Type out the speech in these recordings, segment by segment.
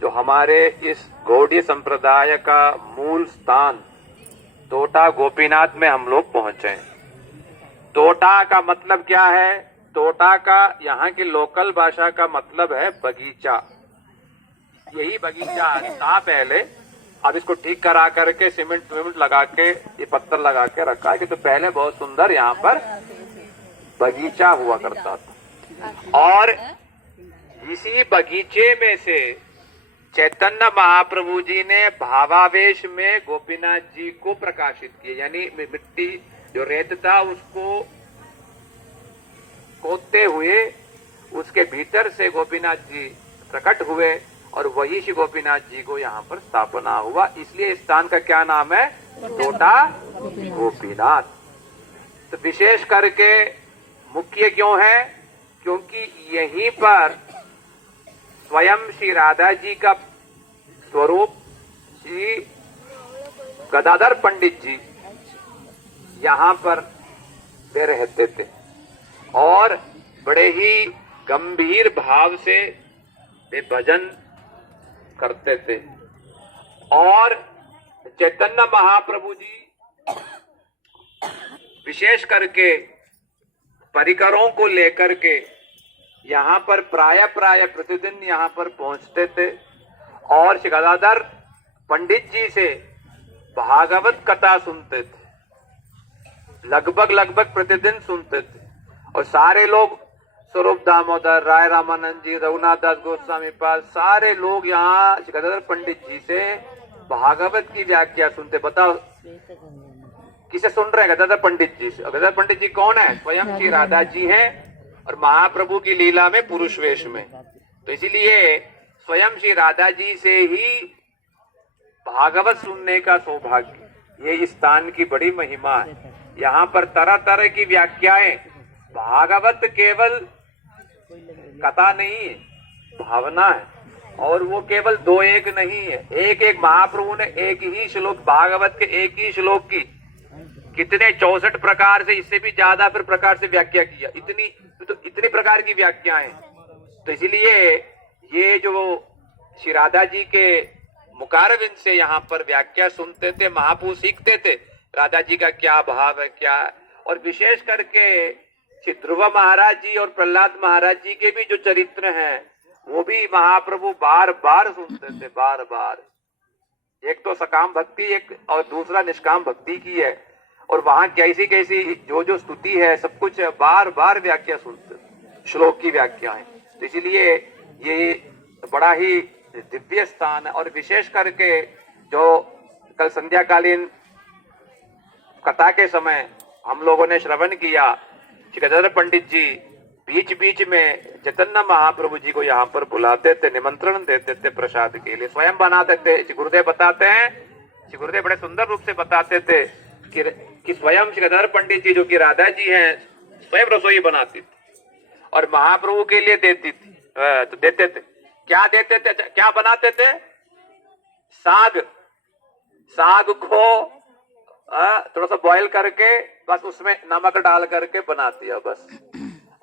जो हमारे इस गौड़ीय संप्रदाय का मूल स्थान तोटा गोपीनाथ में हम लोग पहुंचे। तोटा का मतलब क्या है? तोटा का यहाँ की लोकल भाषा का मतलब है बगीचा। यही बगीचा था पहले, अब इसको ठीक करा करके सीमेंट लगा के ये पत्थर लगा के रखा है कि तो पहले बहुत सुंदर यहाँ पर बगीचा हुआ करता था। और इसी बगीचे में से चैतन्य महाप्रभु जी ने भावावेश में गोपीनाथ जी को प्रकाशित किया, यानी मिट्टी जो रेत था उसको खोदते हुए उसके भीतर से गोपीनाथ जी प्रकट हुए और वही श्री गोपीनाथ जी को यहाँ पर स्थापना हुआ। इसलिए इस स्थान का क्या नाम है? तोटा गोपीनाथ। तो विशेष करके मुख्य क्यों है? क्योंकि यहीं पर स्वयं श्री राधा जी का स्वरूप श्री गदाधर पंडित जी यहाँ पर वे रहते थे और बड़े ही गंभीर भाव से वे भजन करते थे। और चैतन्य महाप्रभु जी विशेष करके परिकरों को लेकर के यहाँ पर प्राय प्रतिदिन यहाँ पर पहुंचते थे और श्री गदाधर पंडित जी से भागवत कथा सुनते थे, लगभग प्रतिदिन सुनते थे। और सारे लोग स्वरूप दामोदर, राय रामानंद जी, रघुनाथ दास गोस्वामी पाल, सारे लोग यहाँ श्री गदाधर पंडित जी से भागवत की व्याख्या सुनते। बताओ किसे सुन रहे हैं? गदाधर पंडित जी से। गदाधर पंडित जी कौन है? स्वयं श्री राधा जी हैं और महाप्रभु की लीला में पुरुष वेश में। तो इसीलिए स्वयं श्री राधा जी से ही भागवत सुनने का सौभाग्य, ये इस स्थान की बड़ी महिमा है। यहाँ पर तरह तरह की व्याख्याएं, भागवत केवल कथा नहीं है, भावना है। और वो केवल दो एक नहीं है, एक एक महाप्रभु ने एक ही श्लोक, भागवत के एक ही श्लोक की कितने 64 प्रकार से, इससे भी ज्यादा फिर प्रकार से व्याख्या किया। इतनी प्रकार की व्याख्याएं। तो इसीलिए ये जो श्री राधा जी के मुखारविंद से यहाँ पर व्याख्या सुनते थे, महाप्रभु सीखते थे राधा जी का क्या भाव है, क्या है। और विशेष करके श्री ध्रुव महाराज जी और प्रहलाद महाराज जी के भी जो चरित्र हैं वो भी महाप्रभु बार बार सुनते थे, बार बार। एक तो सकाम भक्ति, एक और दूसरा निष्काम भक्ति की है। और वहां कैसी कैसी जो स्तुति है सब कुछ बार बार व्याख्या सुनते, श्लोक की व्याख्या है। तो इसलिए ये बड़ा ही दिव्य स्थान है। और विशेष करके जो कल संध्याकालीन कथा के समय हम लोगों ने श्रवण किया, श्री गदाधर पंडित जी बीच बीच में चैतन्य महाप्रभु जी को यहाँ पर बुलाते थे, निमंत्रण देते थे प्रसाद के लिए, स्वयं बनाते थे। श्री गुरुदेव बताते हैं, श्री गुरुदेव बड़े सुंदर रूप से बताते थे कि स्वयं श्री गदाधर पंडित जी जो कि राधा जी हैं स्वयं रसोई बनाती थी और महाप्रभु के लिए देती थी। तो देते थे, क्या देते थे, क्या बनाते थे? साग को थोड़ा सा बॉईल करके बस उसमें नमक डाल करके बना दिया बस।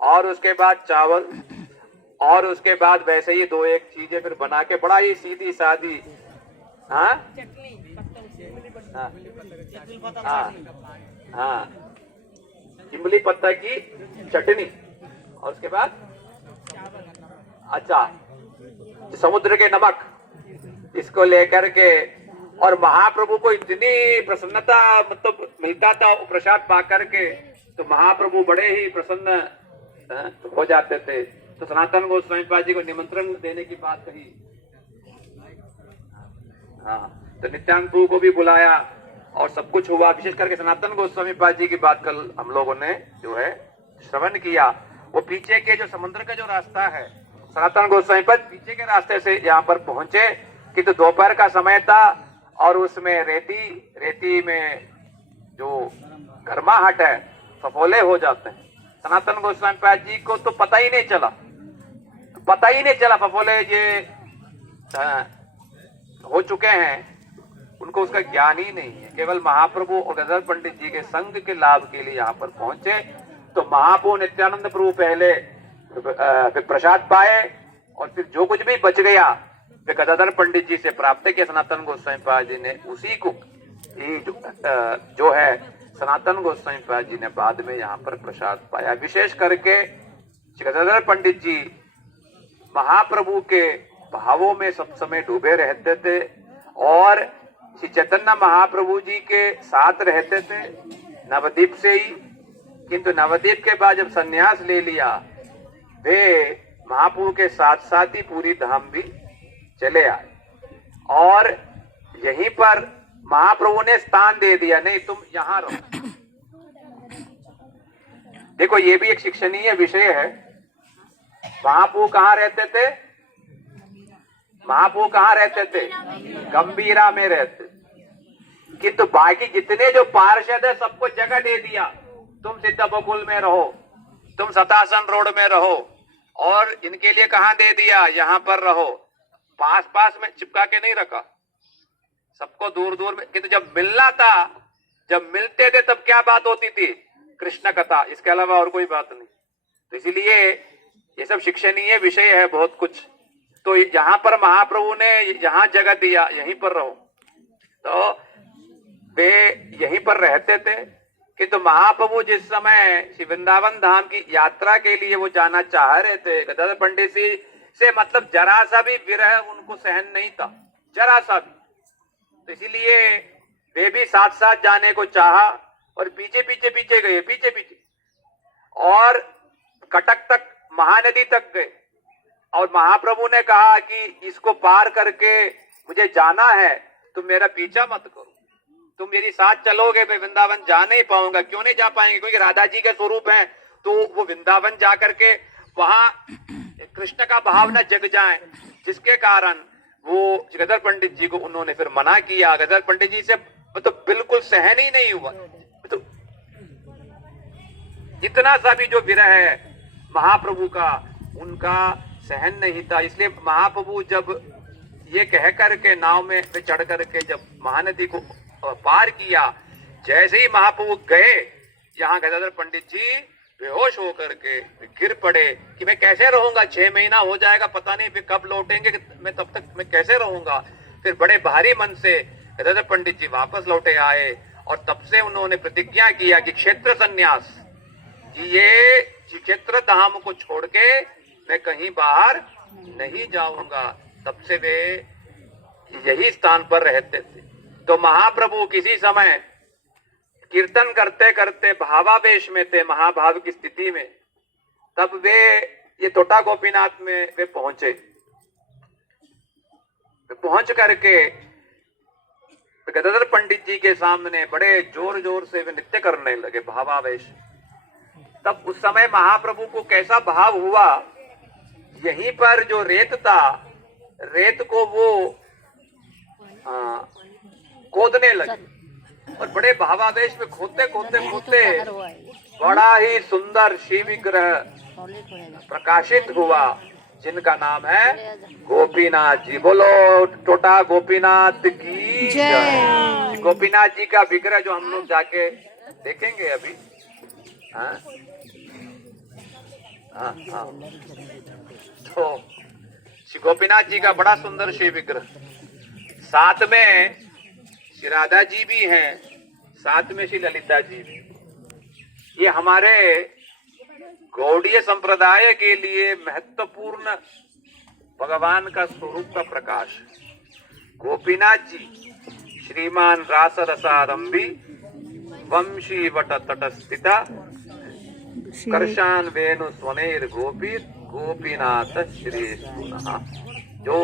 और उसके बाद चावल, और उसके बाद वैसे ही दो एक चीजें फिर बना के बड़ा ही सीधी सादी इमली पत्ता की चटनी। और उसके बाद अच्छा समुद्र के नमक, इसको लेकर के। और महाप्रभु को इतनी प्रसन्नता मतलब मिलता था प्रसाद पा करके, तो महाप्रभु बड़े ही प्रसन्न हो जाते थे। तो सनातन गोस्वामी पाद जी को निमंत्रण देने की बात कही। तो नित्यानंद प्रभु को भी बुलाया और सब कुछ हुआ। विशेष करके सनातन गोस्वामी पाद जी की बात कल हम लोगों ने जो है श्रवण किया। वो पीछे के जो समुद्र का जो रास्ता है, सनातन गोस्वामी पाद पीछे के रास्ते से यहाँ पर पहुंचे कि तो दोपहर का समय था और उसमें रेती में जो गर्माहट है, फफोले हो जाते हैं। सनातन गोस्वामी पाद जी को तो पता ही नहीं चला फफोले ये हो चुके हैं, उनको उसका ज्ञान ही नहीं है। केवल महाप्रभु और गदाधर पंडित जी के संग के लाभ के लिए यहाँ पर पहुंचे। तो महाप्रभु नित्यानंद प्रभु पहले प्रसाद पाए और फिर जो कुछ भी बच गया वे गदाधर पंडित जी से प्राप्त किया। सनातन गोस्वामी पाद जी ने उसी को जो है सनातन गोस्वामी पाद जी ने बाद में यहाँ पर प्रसाद पाया। विशेष करके श्री गदाधर पंडित जी महाप्रभु के भावों में सब समय डूबे रहते थे और श्री चैतन्य महाप्रभु जी के साथ रहते थे नवद्वीप से ही। किंतु नवद्वीप के बाद जब संन्यास ले लिया वे महाप्रभु के साथ साथ ही पूरी धाम भी चले आए और यहीं पर महाप्रभु ने स्थान दे दिया, नहीं तुम यहां रहो। देखो ये भी एक शिक्षणीय विषय है। महाप्रभु कहाँ रहते थे? महाप्रभु कहाँ रहते थे? गंभीरा में रहते। किंतु बाकी जितने जो पार्षद है सबको जगह दे दिया, तुम सिद्ध बकुल में रहो, तुम सतासन रोड में रहो, और इनके लिए कहाँ दे दिया? यहाँ पर रहो। पास पास में चिपका के नहीं रखा, सबको दूर दूर में। किंतु जब मिलना था, जब मिलते थे तब क्या बात होती थी? कृष्ण कथा, इसके अलावा और कोई बात नहीं। तो इसीलिए ये सब शिक्षणीय विषय है बहुत कुछ। तो यहाँ पर महाप्रभु ने यहाँ जगह दिया, यहीं पर रहो, तो वे यहीं पर रहते थे। किंतु महाप्रभु जिस समय श्री वृंदावन धाम की यात्रा के लिए वो जाना चाह रहे थे, गदाधर पंडित जी से मतलब जरा सा भी विरह उनको सहन नहीं था, जरा सा भी। तो इसीलिए वे भी साथ साथ जाने को चाहा और पीछे पीछे पीछे गए, पीछे पीछे, और कटक तक, महानदी तक गए। और महाप्रभु ने कहा कि इसको पार करके मुझे जाना है, तुम मेरा पीछा मत करो, तुम मेरी साथ चलोगे मैं वृंदावन जा नहीं पाऊंगा। क्यों नहीं जा पाएंगे? क्योंकि राधा जी के स्वरूप हैं, तो वो वृंदावन जा करके वहां कृष्ण का भाव न जग जाए, जिसके कारण वो गदाधर पंडित जी को उन्होंने फिर मना किया। गदाधर पंडित जी से तो बिल्कुल सहन ही नहीं हुआ। तो जितना सा भी जो विरह है महाप्रभु का, उनका सहन नहीं था। इसलिए महाप्रभु जब ये कह करके नाव में चढ़ करके जब महानदी को पार किया, जैसे ही महाप्रभु गए, यहाँ गदाधर पंडित जी बेहोश होकर के गिर पड़े कि मैं कैसे रहूंगा, 6 महीना हो जाएगा, पता नहीं फिर कब लौटेंगे, मैं तब तक मैं कैसे रहूंगा। फिर बड़े भारी मन से गदाधर पंडित जी वापस लौटे आए और तब से उन्होंने प्रतिज्ञा किया कि क्षेत्र संन्यास, ये क्षेत्र धाम को छोड़ के मैं कहीं बाहर नहीं जाऊंगा। तब से वे यही स्थान पर रहते थे। तो महाप्रभु किसी समय कीर्तन करते करते भावावेश में थे, महाभाव की स्थिति में, तब वे ये टोटा गोपीनाथ में वे पहुंचे। पहुंच करके गदाधर पंडित जी के सामने बड़े जोर जोर से वे नृत्य करने लगे, भावावेश। तब उस समय महाप्रभु को कैसा भाव हुआ, यहीं पर जो रेत था, रेत को वो खोदने लगे और बड़े भावावेश में खोदते खोदते खोदते बड़ा ही सुंदर शिव विग्रह प्रकाशित हुआ, जिनका नाम है गोपीनाथ जी। बोलो टोटा गोपीनाथ की जय। गोपीनाथ जी का विग्रह जो हम लोग जाके देखेंगे अभी। हाँ हाँ हाँ, तो श्री गोपीनाथ जी का बड़ा सुंदर शिव विग्रह, साथ में श्री राधा जी भी हैं, साथ में श्री ललिता जी भी। ये हमारे गौड़ीय संप्रदाय के लिए महत्वपूर्ण भगवान का स्वरूप का प्रकाश। गोपीनाथ जी श्रीमान रास रसारंभी वंशी वट तट स्थिता कर्षान वेणु स्वनेर गोपीर गोपीनाथ श्री सुनहा। जो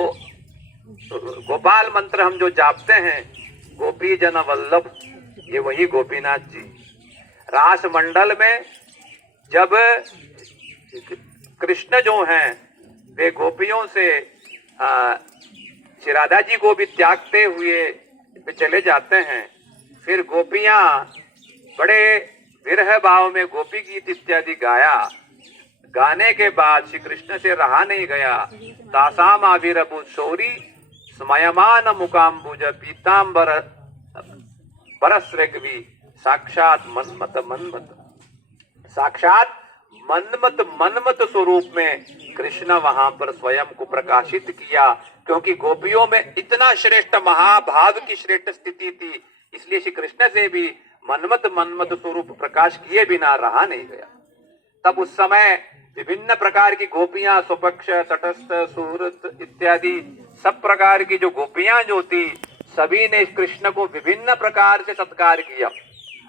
गोपाल मंत्र हम जो जापते हैं, गोपी जन वल्लभ, ये वही गोपीनाथ जी। रास मंडल में जब कृष्ण जो हैं वे गोपियों से श्री राधा जी को भी त्यागते हुए चले जाते हैं, फिर गोपियां बड़े विरह भाव में गोपी गीत इत्यादि गाया। गाने के बाद श्री कृष्ण से रहा नहीं गया। तासाम आविरभूत शौरी स्मयमान मुकाम्बुज पीतांबर बरस ऋग्वी साक्षात मनमत मनमत। साक्षात मनमत स्वरूप में कृष्ण वहां पर स्वयं को प्रकाशित किया, क्योंकि गोपियों में इतना श्रेष्ठ महाभाव की श्रेष्ठ स्थिति थी, इसलिए श्री कृष्ण से भी मनमत स्वरूप प्रकाश किए बिना रहा नहीं गया। तब उस समय विभिन्न प्रकार की गोपियां, स्वपक्ष, तटस्थ, सुहृत इत्यादि सब प्रकार की जो गोपियां जो थी, सभी ने कृष्ण को विभिन्न प्रकार से सत्कार किया,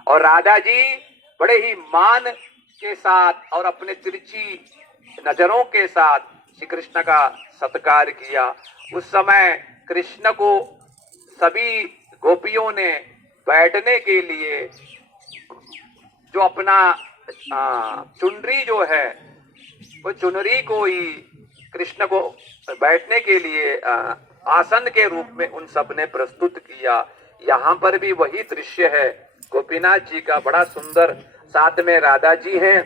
और राधा जी बड़े ही मान के साथ और अपने तिरछी नजरों के साथ श्री कृष्ण का सत्कार किया। उस समय कृष्ण को सभी गोपियों ने बैठने के लिए जो अपना चुनरी जो है, वो चुनरी को ही कृष्ण को बैठने के लिए आसन के रूप में उन सब ने प्रस्तुत किया। यहाँ पर भी वही दृश्य है गोपीनाथ जी का, बड़ा सुंदर। साथ में राधा जी हैं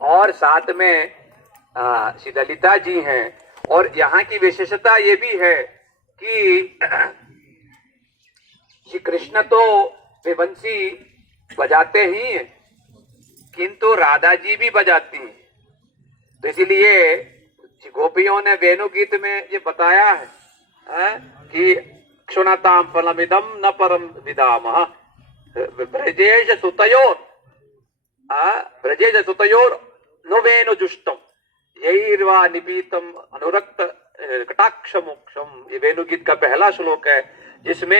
और साथ में श्री ललिता जी हैं। और यहाँ की विशेषता ये भी है कि श्री कृष्ण तो विवंशी बजाते ही हैं, किंतु राधा जी भी बजाती हैं। तो इसीलिए गोपियों ने वेणु गीत में ये बताया है कि क्षुणताम फलमिदम न परम विदामः ब्रजेश सुतयोर नो वेणु जुष्टम यैर्वा निपीतम अनुरक्त कटाक्ष मोक्षम। ये वेणु गीत का पहला श्लोक है, जिसमें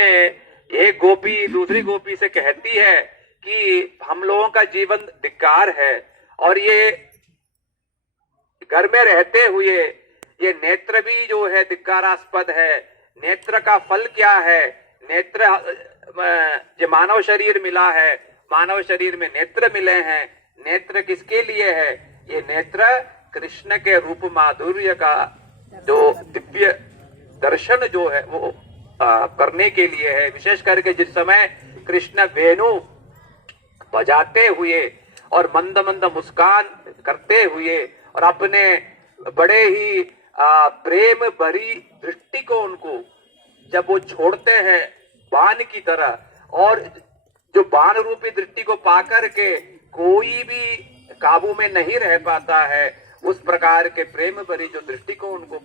एक गोपी दूसरी गोपी से कहती है कि हम लोगों का जीवन धिक्कार है, और ये घर में रहते हुए ये नेत्र भी जो है धिक्कारास्पद है। नेत्र का फल क्या है? नेत्र जो मानव शरीर मिला है, मानव शरीर में नेत्र मिले हैं। नेत्र किसके लिए है? ये नेत्र कृष्ण के रूप माधुर्य का जो दिव्य दर्शन जो है वो करने के लिए है। विशेष करके जिस समय कृष्ण वेणु बजाते हुए और मंद मंद मुस्कान करते हुए और अपने बड़े ही प्रेम भरी दृष्टिकोण को जब वो छोड़ते हैं बाण की तरह, और जो बाण रूपी दृष्टि को पाकर के कोई भी काबू में नहीं रह पाता है, उस प्रकार के प्रेम भरी जो दृष्टिकोण को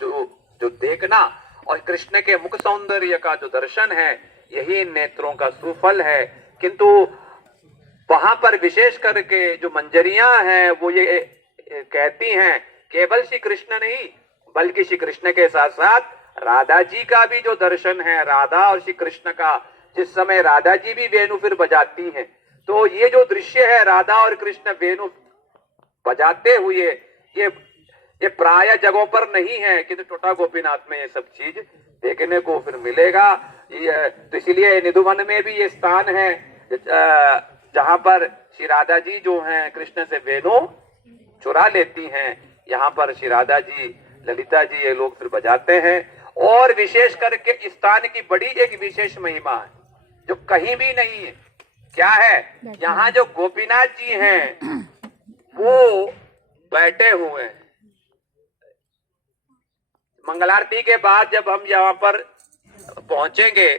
जो देखना और कृष्ण के मुख सौंदर्य का जो दर्शन है, यही इन नेत्रों का सुफल है। किंतु वहां पर विशेष करके जो मंजरियां हैं वो ये कहती हैं केवल श्री कृष्ण नहीं, बल्कि श्री कृष्ण के साथ साथ राधा जी का भी जो दर्शन है, राधा और श्री कृष्ण का, जिस समय राधा जी भी वेणु फिर बजाती हैं, तो ये जो दृश्य है राधा और कृष्ण वेणु बजाते हुए, ये प्राय जगहों पर नहीं है, किंतु छोटा गोपीनाथ में ये सब चीज देखने को फिर मिलेगा। तो इसलिए निधुवन में भी ये स्थान है जहां पर श्री राधा जी जो हैं कृष्ण से वेणु चुरा लेती हैं। यहाँ पर श्री राधा जी, ललिता जी, ये लोग फिर बजाते हैं। और विशेष करके इस स्थान की बड़ी एक विशेष महिमा है जो कहीं भी नहीं है। क्या है? यहाँ जो गोपीनाथ जी हैं वो बैठे हुए हैं। मंगलारती के बाद जब हम यहाँ पर पहुंचेंगे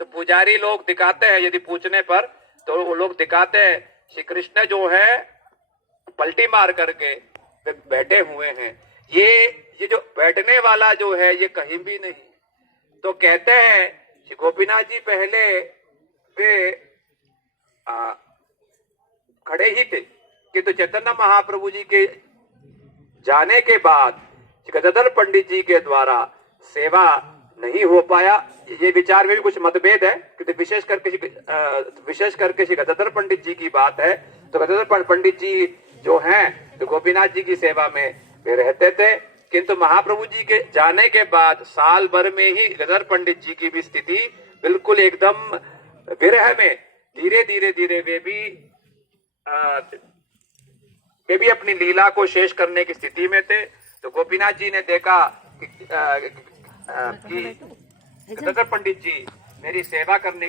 तो पुजारी लोग दिखाते हैं, यदि पूछने पर तो वो लोग दिखाते हैं श्री कृष्ण जो है पलटी मार करके बैठे हुए हैं। ये जो बैठने वाला जो है ये कहीं भी नहीं। तो कहते हैं श्री गोपीनाथ जी पहले वे खड़े ही थे, किंतु चैतन्य महाप्रभु जी के जाने के बाद गदाधर पंडित जी के द्वारा सेवा नहीं हो पाया। ये विचार में भी कुछ मतभेद है, क्योंकि विशेष करके श्री गदाधर पंडित जी की बात है तो गदाधर पंडित जी जो हैं तो गोपीनाथ जी की सेवा में वे रहते थे, किंतु महाप्रभु जी के जाने के बाद साल भर में ही गदाधर पंडित जी की भी स्थिति बिल्कुल एकदम विरह में धीरे धीरे वे भी अपनी लीला को शेष करने की स्थिति में थे। तो गोपीनाथ जी ने देखा कि गदाधर पंडित जी मेरी सेवा करने की